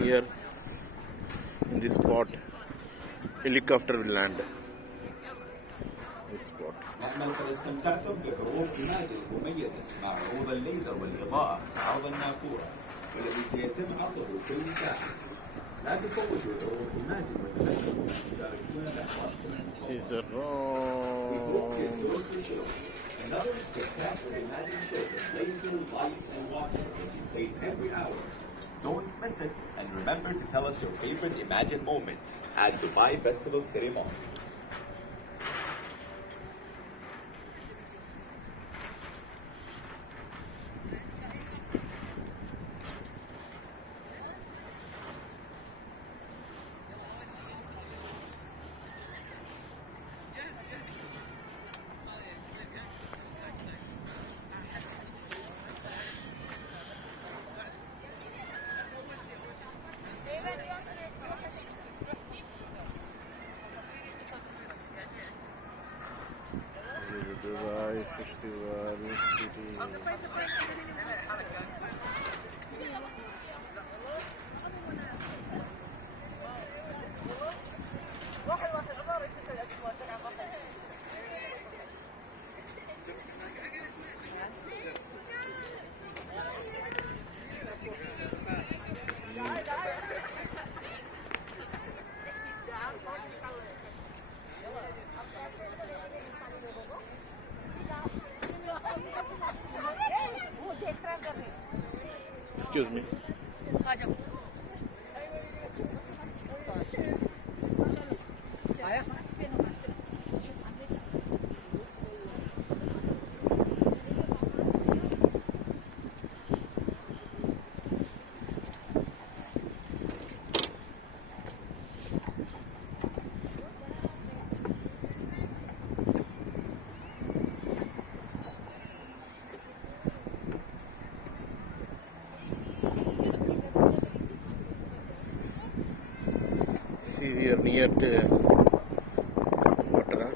Here in this spot, helicopter will land. This spot. نأمل قد استمتعتم بحروب نماذج مميزة مع عروض الليزر والإضاءة عرضا نافورا والذي سيتم عرضه كل ساعة. لا تفوتوا عروض نماذج وتذكروا تشاركون لحظات. Is it wrong? Another spectacular Imagine show with laser, lights, and water will be played every hour. Don't miss it, and remember to tell us your favorite Imagine moments at Dubai Festival City Mall. Dubai Festival City. Excuse me. See, we are near the water.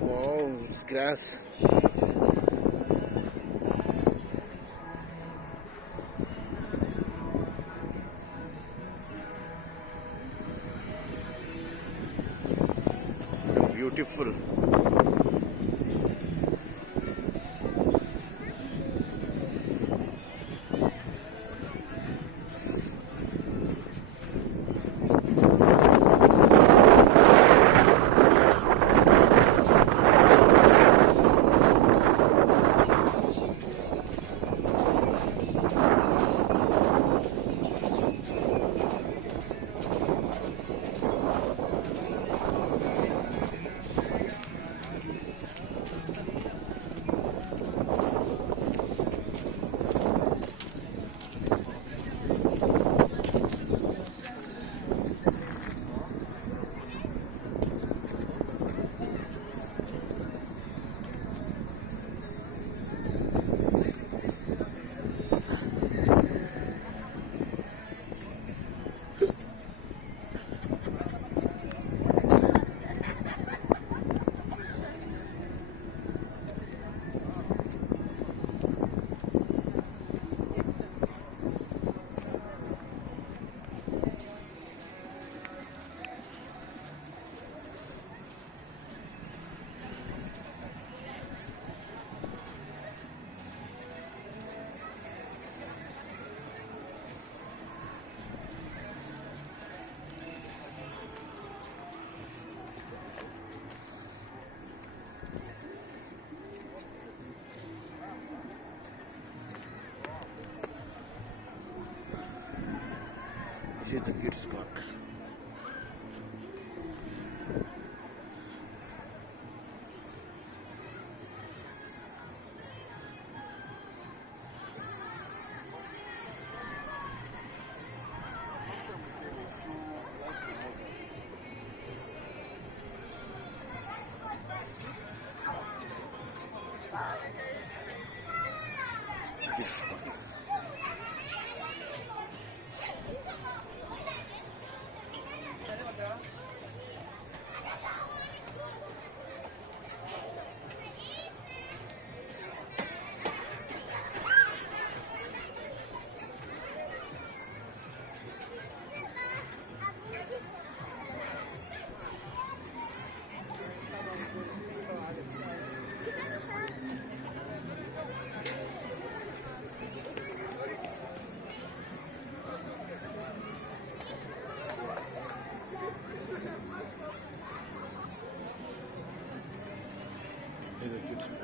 Wow, it's grass. Beautiful. This is the kids park. Kids park. This is the kids park.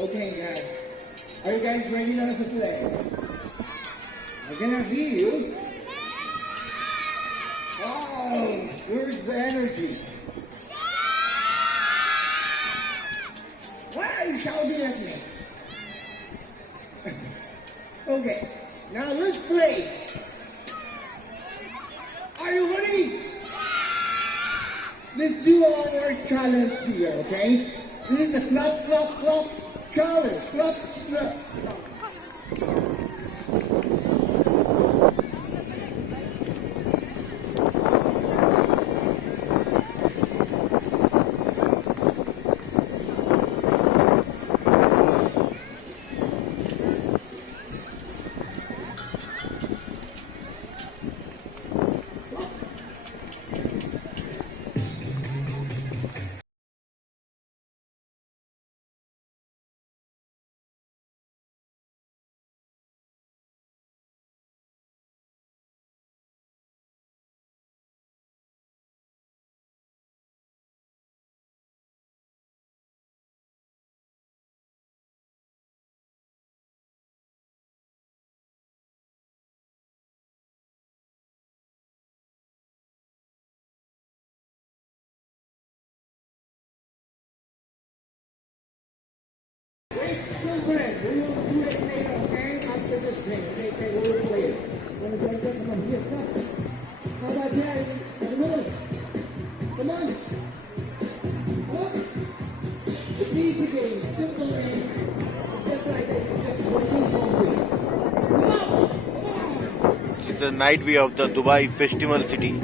Okay, guys. Are you guys ready now to play? I'm gonna see you. Wow, where's the energy? Why are you shouting at me? Okay, now let's play. Are you ready? Let's do our challenge here, okay? This is a flop, flop, flop challenge. Flop, flop. Friend, we will do it later, okay? After this thing, okay? We will play it. Wanna join us? Come on, here, come. How about that? Come on. Come on. What? It's easy game, simple game. Just like that, just working hungry. Come on! Come on! It's the night view of the Dubai Festival City.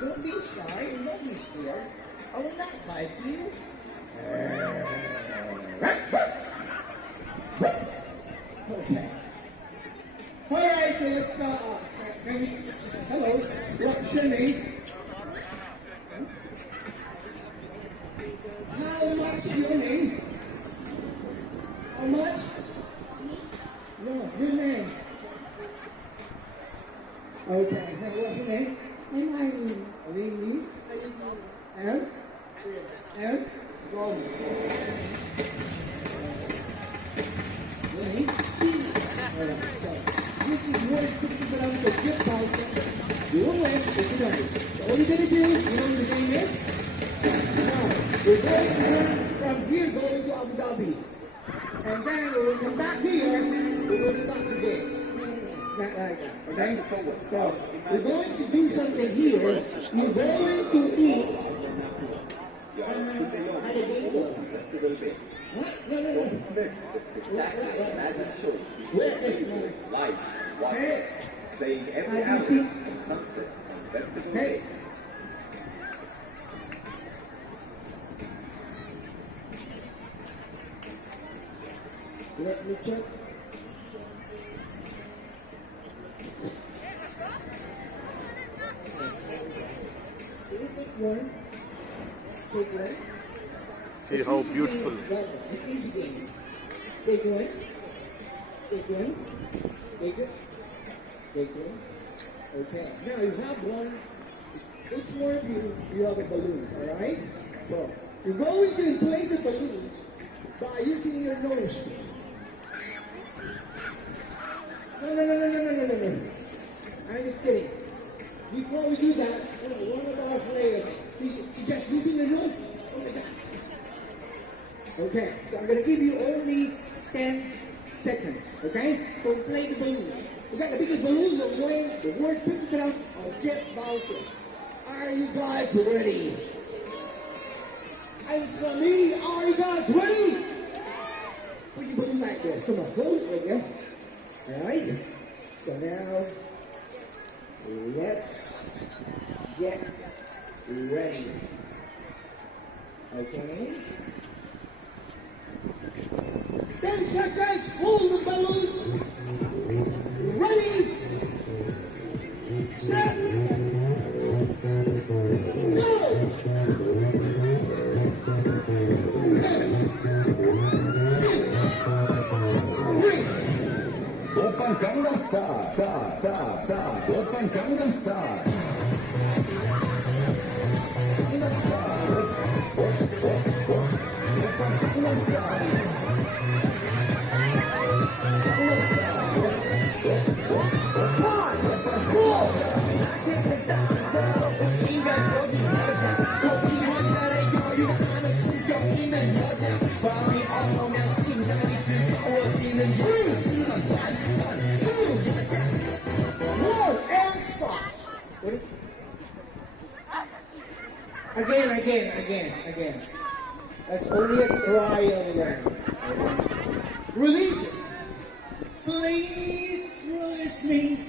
Don't be shy and don't be scared. I will not bite you. Okay. Alright, so let's start off. Hello, what's your name? How much your name? No, your name. Okay, now what's your name? I'm Arlene. Arlene. Arlene. L? L? Ron. Really? Alright, so this is what it took to around the gift voucher. You won't win, but you know it. So all you're gonna do, you know what the game is? Now, we're going to run from here going to Abu Dhabi. And then we will come back here, we will start the game. Not like that, okay? So, we're going to do something here. We're going to eat at a table. What? No. Magic show. Live. Hey. Playing every I hour see. from sunset and festival Hey. day. Let me check. Take one. Take one. See how beautiful. It's easy game. Take one. Take one. Take it. Take one. Okay. Now you have one. Each one of you have a balloon. All right. So you're going to inflate the balloons by using your nose. No. I'm just kidding. Before we do that, one of our players, he's just using the nose. Oh my God. Okay, so I'm going to give you only 10 seconds, okay? To play the balloons. We got the biggest balloons of win the word picture out of Jet Bowser. Are you guys ready? And for me, are you guys ready? Put your balloon like this. Come on, close it again. All right. So now, let's get ready. Okay. 10 seconds. Hold the balloons. Ready. Set. Go. Open Gangnam Style, Open Gangnam Style. Again. That's only a trial run. Release it. Please release me.